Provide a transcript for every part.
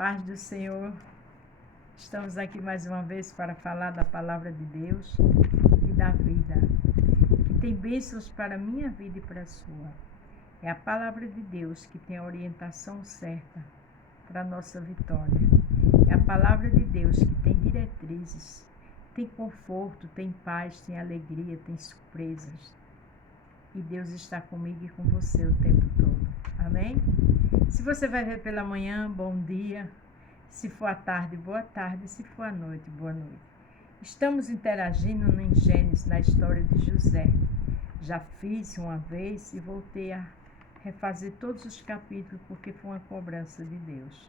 Paz do Senhor, estamos aqui mais uma vez para falar da palavra de Deus, que dá vida, que tem bênçãos para a minha vida e para a sua. É a palavra de Deus que tem a orientação certa para a nossa vitória. É a palavra de Deus que tem diretrizes, tem conforto, tem paz, tem alegria, tem surpresas. E Deus está comigo e com você o tempo todo. Amém? Se você vai ver pela manhã, bom dia. Se for à tarde, boa tarde. Se for à noite, boa noite. Estamos interagindo em Gênesis, na história de José. Já fiz uma vez e voltei a refazer todos os capítulos porque foi uma cobrança de Deus.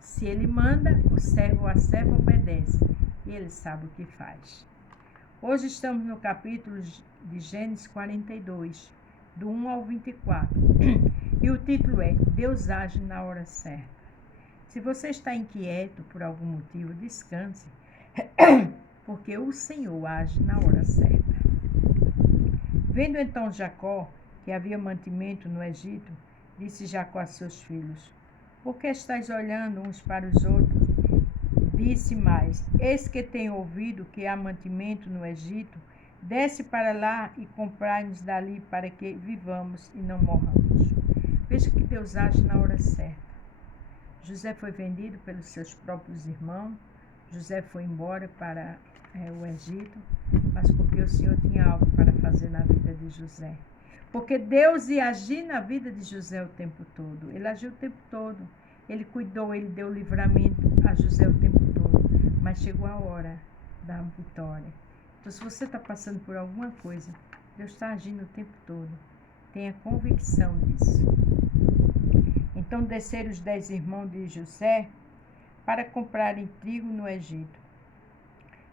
Se Ele manda, o servo ou a serva obedece e Ele sabe o que faz. Hoje estamos no capítulo de Gênesis 42, do 1 ao 24. E o título é Deus age na hora certa. Se você está inquieto por algum motivo, descanse, porque o Senhor age na hora certa. Vendo então Jacó que havia mantimento no Egito, disse Jacó a seus filhos: por que estáis olhando uns para os outros? Disse mais: eis que tenho ouvido que há mantimento no Egito, desce para lá e comprai-nos dali para que vivamos e não morramos. Veja que Deus age na hora certa. José foi vendido pelos seus próprios irmãos, José foi embora para o Egito, mas porque o Senhor tinha algo para fazer na vida de José. Porque Deus ia agir na vida de José o tempo todo. Ele agiu o tempo todo. Ele cuidou, ele deu livramento a José o tempo todo. Mas chegou a hora da vitória. Então, se você está passando por alguma coisa, Deus está agindo o tempo todo. Tenha convicção disso. Então desceram os 10 irmãos de José para comprarem trigo no Egito.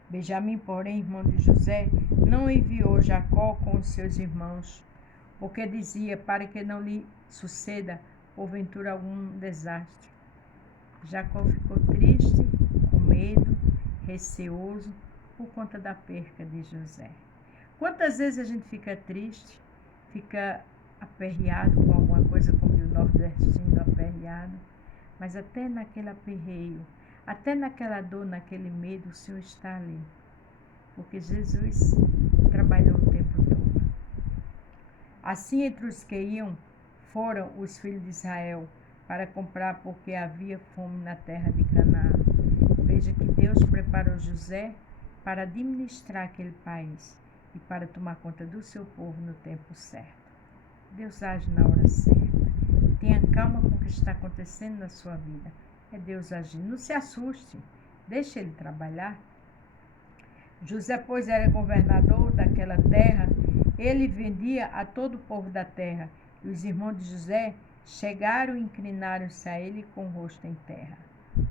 Benjamim, porém, irmão de José, não enviou Jacó com os seus irmãos, porque dizia para que não lhe suceda, porventura, algum desastre. Jacó ficou triste, com medo, receoso, por conta da perca de José. Quantas vezes a gente fica triste, fica aperreado com alguma coisa, como o nordestino aperreado, mas até naquele aperreio, até naquela dor, naquele medo, o Senhor está ali, porque Jesus trabalhou o tempo todo. Assim, entre os que iam, foram os filhos de Israel para comprar, porque havia fome na terra de Canaã. Veja que Deus preparou José para administrar aquele país e para tomar conta do seu povo no tempo certo. Deus age na hora certa. Tenha calma com o que está acontecendo na sua vida. É Deus agindo. Não se assuste. Deixe Ele trabalhar. José, pois, era governador daquela terra. Ele vendia a todo o povo da terra. E os irmãos de José chegaram e inclinaram-se a ele com o rosto em terra.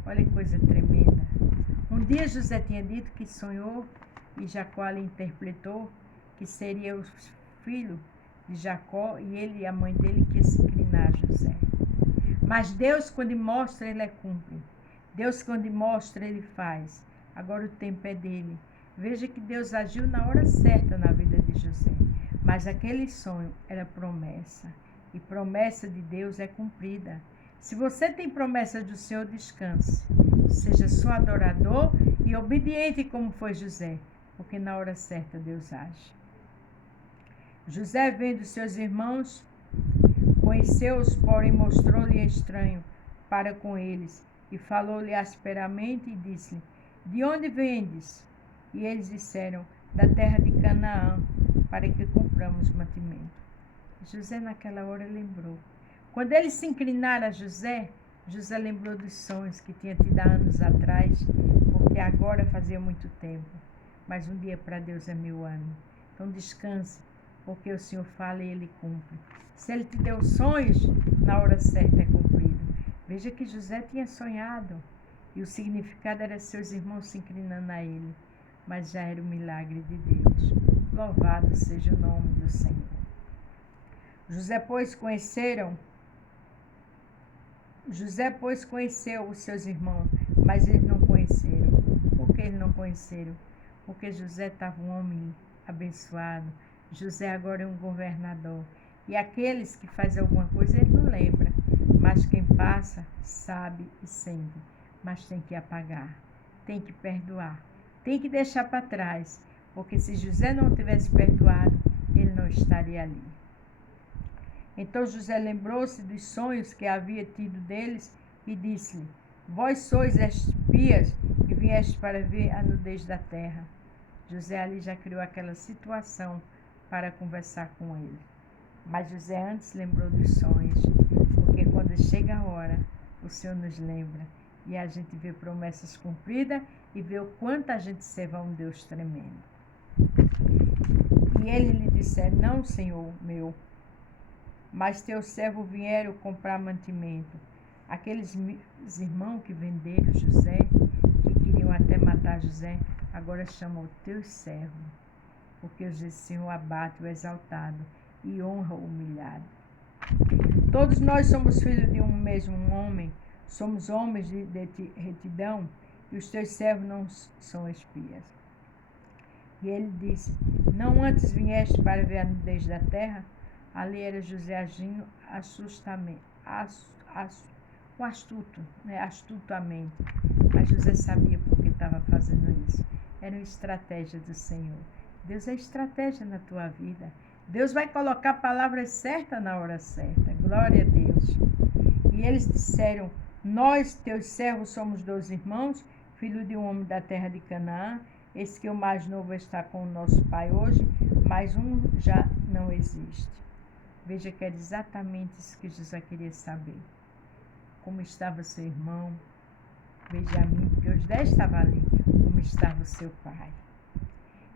Olha que coisa tremenda. Um dia José tinha dito que sonhou e Jacó lhe interpretou que seria o filho de Jacó e ele e a mãe dele que se inclinar a José. Mas Deus, quando mostra, Ele cumpre. Deus, quando mostra, Ele faz. Agora o tempo é dele. Veja que Deus agiu na hora certa na vida de José. Mas aquele sonho era promessa. E promessa de Deus é cumprida. Se você tem promessa do Senhor, descanse. Seja só adorador e obediente como foi José. Porque na hora certa Deus age. José, vendo seus irmãos, conheceu-os, porém mostrou-lhe estranho para com eles, e falou-lhe asperamente e disse-lhe: de onde vendes? E eles disseram: da terra de Canaã, para que compramos mantimento. José naquela hora lembrou. Quando eles se inclinaram a José, José lembrou dos sonhos que tinha tido há anos atrás, porque agora fazia muito tempo. Mas um dia para Deus é 1000 anos. Então descanse, porque o Senhor fala e Ele cumpre. Se Ele te deu sonhos, na hora certa é cumprido. Veja que José tinha sonhado, e o significado era seus irmãos se inclinando a ele, mas já era o milagre de Deus. Louvado seja o nome do Senhor. José, pois, conheceu os seus irmãos, mas eles não conheceram. Por que eles não conheceram? Porque José estava um homem abençoado. José agora é um governador. E aqueles que fazem alguma coisa, ele não lembra. Mas quem passa, sabe e sente. mas tem que apagar, tem que perdoar, tem que deixar para trás, porque se José não tivesse perdoado, ele não estaria ali. Então José lembrou-se dos sonhos que havia tido deles e disse-lhe: Vós sois espias e viestes para ver a nudez da terra. José ali já criou aquela situação para conversar com ele. Mas José antes lembrou dos sonhos, porque quando chega a hora, o Senhor nos lembra e a gente vê promessas cumpridas e vê o quanto a gente serve a um Deus tremendo. E ele lhe disse: Não, Senhor meu, mas teu servo vieram comprar mantimento. Aqueles irmãos que venderam José, que queriam até matar José, agora chamam o teu servo, porque o Senhor abate o exaltado e honra o humilhado. Todos nós somos filhos de um mesmo homem, somos homens de retidão, e os teus servos não são espias. E ele disse: Não antes vieste para ver a nudez da terra? Ali era José agindo astutamente. Mas José sabia por que estava fazendo isso. Era uma estratégia do Senhor. Deus é estratégia na tua vida. Deus vai colocar palavras certas na hora certa. Glória a Deus. E eles disseram: Nós, teus servos, somos 12 irmãos, filho de um homem da terra de Canaã. Esse que o mais novo está com o nosso pai hoje, mas um já não existe. Veja que era exatamente isso que José queria saber. Como estava seu irmão? Benjamim, porque os 10 estavam ali. Como estava o seu pai?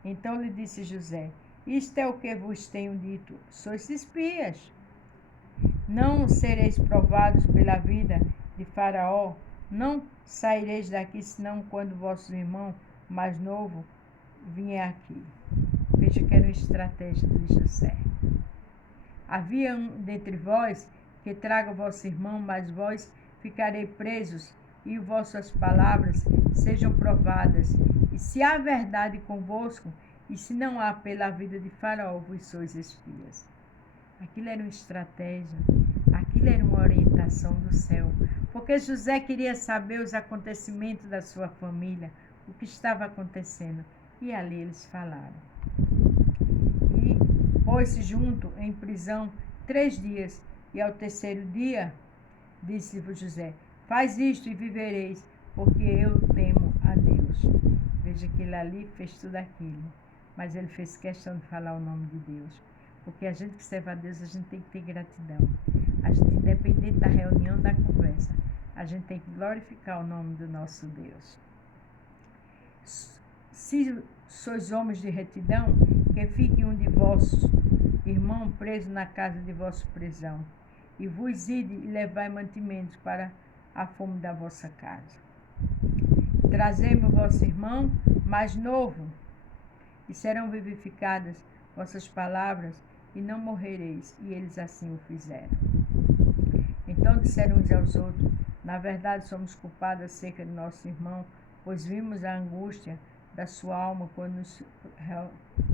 Então lhe disse José: Isto é o que vos tenho dito. Sois espias. Não sereis provados pela vida de Faraó. Não saireis daqui, senão quando vosso irmão mais novo vier aqui. Veja que era uma estratégia de José. Havia um dentre vós que traga vosso irmão, mas vós ficarei presos, e vossas palavras sejam provadas. E se há verdade convosco, e se não há pela vida de Faraó, vos sois espias. Aquilo era uma estratégia, aquilo era uma orientação do céu. Porque José queria saber os acontecimentos da sua família, o que estava acontecendo. E ali eles falaram. Pôs-se junto em prisão 3 dias, e ao terceiro dia disse-lhe José: Faz isto e vivereis, porque eu temo a Deus. Veja que ele ali fez tudo aquilo, mas ele fez questão de falar o nome de Deus, porque a gente que serve a Deus, a gente tem que ter gratidão. A gente, independente da reunião, da conversa, a gente tem que glorificar o nome do nosso Deus. Se sois homens de retidão, que fique um de vossos irmãos preso na casa de vossa prisão, e vos ide e levai mantimentos para a fome da vossa casa. Trazei-me o vosso irmão mais novo, e serão vivificadas vossas palavras, e não morrereis. E eles assim o fizeram. Então disseram uns aos outros: Na verdade somos culpados acerca de nosso irmão, pois vimos a angústia da sua alma quando nos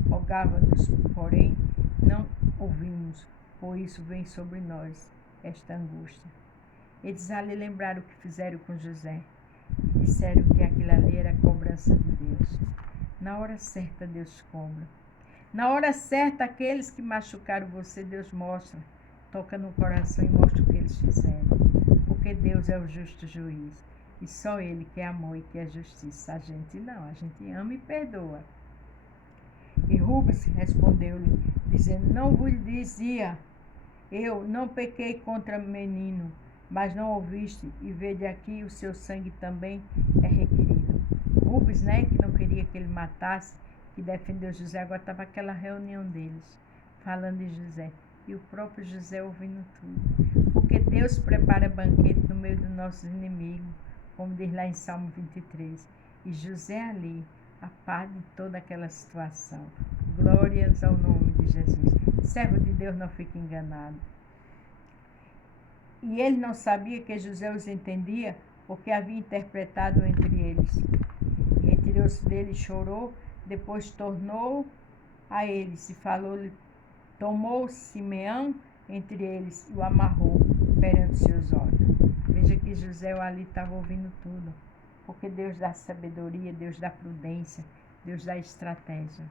rogava-nos, porém não ouvimos, por isso vem sobre nós esta angústia. Eles ali lembraram o que fizeram com José e disseram que aquilo ali era a cobrança de Deus. Na hora certa Deus cobra. Na hora certa, aqueles que machucaram você, Deus mostra, toca no coração e mostra o que eles fizeram. Porque Deus é o justo juiz. E só Ele que é amor e que é justiça. A gente não, a gente ama e perdoa. E Rubens respondeu-lhe, dizendo: Não vos dizia, eu não pequei contra menino, mas não ouviste, e vede aqui o seu sangue também é requerido. Rubens, que não queria que ele matasse, que defendeu José, agora estava aquela reunião deles, falando de José. E o próprio José ouvindo tudo. Porque Deus prepara banquete no meio dos nossos inimigos, como diz lá em Salmo 23. E José ali, a par de toda aquela situação. Glórias ao nome de Jesus. Servo de Deus, não fique enganado. E ele não sabia que José os entendia, porque havia interpretado entre eles. E retirou-se dele e chorou, depois tornou a eles e falou-lhe, tomou Simeão entre eles e o amarrou perante seus olhos. Veja que José ali estava ouvindo tudo, porque Deus dá sabedoria, Deus dá prudência, Deus dá estratégia.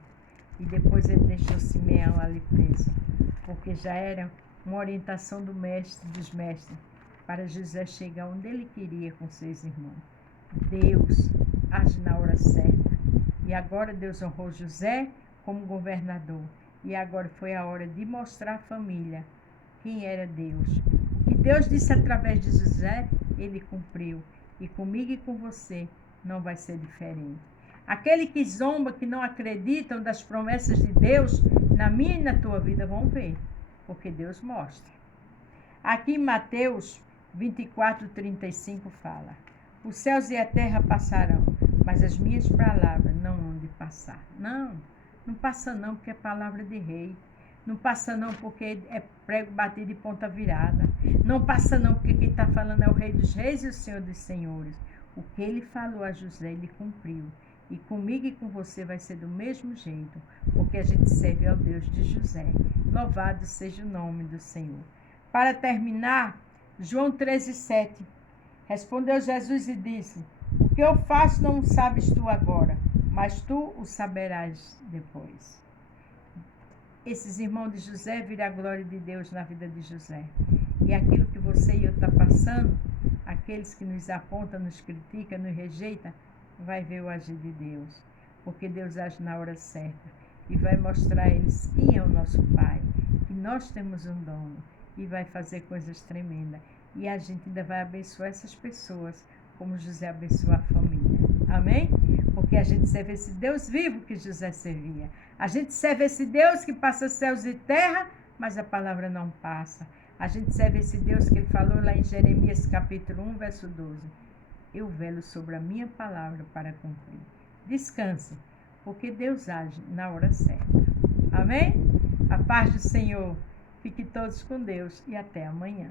E depois ele deixou Simeão ali preso, porque já era uma orientação do mestre, dos mestres, para José chegar onde ele queria com seus irmãos. Deus age na hora certa. E agora Deus honrou José como governador. E agora foi a hora de mostrar à família quem era Deus. E Deus disse através de José, ele cumpriu. E comigo e com você não vai ser diferente. Aquele que zomba, que não acreditam das promessas de Deus na minha e na tua vida, vão ver, porque Deus mostra. Aqui em Mateus 24:35 fala: os céus e a terra passarão, mas as minhas palavras não hão de passar. Não passa não, porque é palavra de rei. Não passa não, porque é prego batido de ponta virada. Não passa não, porque quem está falando é o Rei dos Reis e o Senhor dos Senhores. O que ele falou a José, ele cumpriu. E comigo e com você vai ser do mesmo jeito, porque a gente serve ao Deus de José. Louvado seja o nome do Senhor. Para terminar, João 13:7. Respondeu Jesus e disse: o que eu faço não sabes tu agora, mas tu o saberás depois. Esses irmãos de José viram a glória de Deus na vida de José. E aquilo que você e eu estão passando, aqueles que nos apontam, nos criticam, nos rejeitam, vai ver o agir de Deus, porque Deus age na hora certa e vai mostrar a eles quem é o nosso Pai, que nós temos um dono e vai fazer coisas tremendas. E a gente ainda vai abençoar essas pessoas, como José abençoou a família. Amém? Porque a gente serve esse Deus vivo que José servia. A gente serve esse Deus que passa céus e terra, mas a palavra não passa. A gente serve esse Deus que ele falou lá em Jeremias capítulo 1, verso 12. Eu velo sobre a minha palavra para cumprir. Descanse, porque Deus age na hora certa. Amém? A paz do Senhor. Fique todos com Deus e até amanhã.